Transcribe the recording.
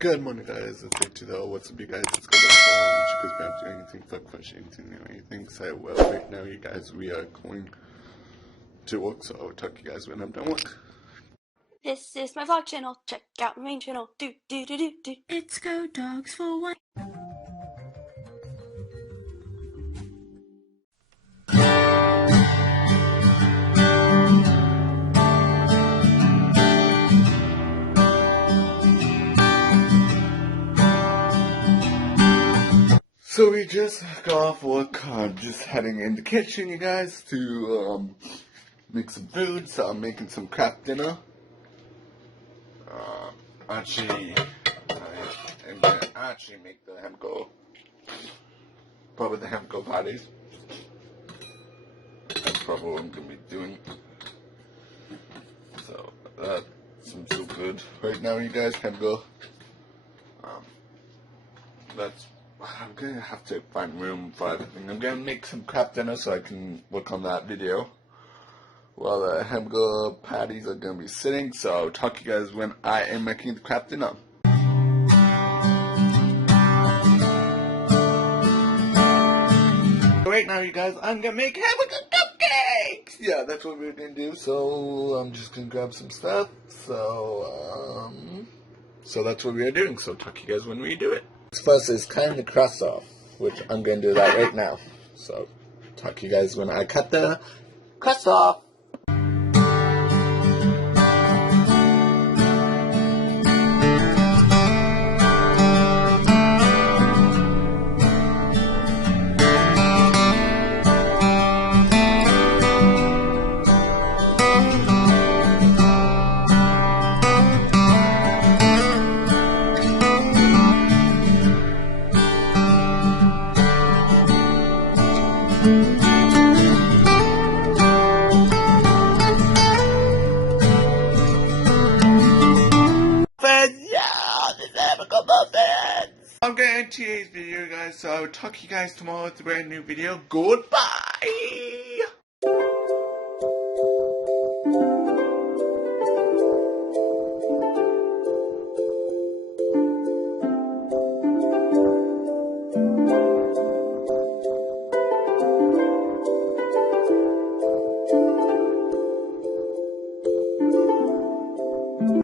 Good morning, guys. It's day 2 though. What's up, you guys? Let's go back home. You guys been up to anything? Fuck, push anything, anything. So, well, right now, you guys, we are going to work. So, I'll talk to you guys when I'm done work. This is my vlog channel. Check out my main channel. It's Go Dogs for One. So, we just got off work. I'm just heading in the kitchen, you guys, to make some food. So, I'm making some crap dinner. Actually, I'm gonna actually make the hamburger, probably the hamburger patties. That's probably what I'm gonna be doing. So that seems so good right now, you guys. Hamburger. I'm gonna have to find room for everything. I'm gonna make some crap dinner so I can work on that video while the hamburger patties are gonna be sitting. So I'll talk to you guys when I am making the crap dinner. Right now, you guys, I'm gonna make hamburger cupcakes. Yeah, that's what we're gonna do. So I'm just gonna grab some stuff. So that's what we are doing. So talk to you guys when we do it. First is cutting the crust off, which I'm gonna do that right now. So talk to you guys when I cut the crust off. I'm getting today's video, guys, so I'll talk to you guys tomorrow with a brand new video. Goodbye!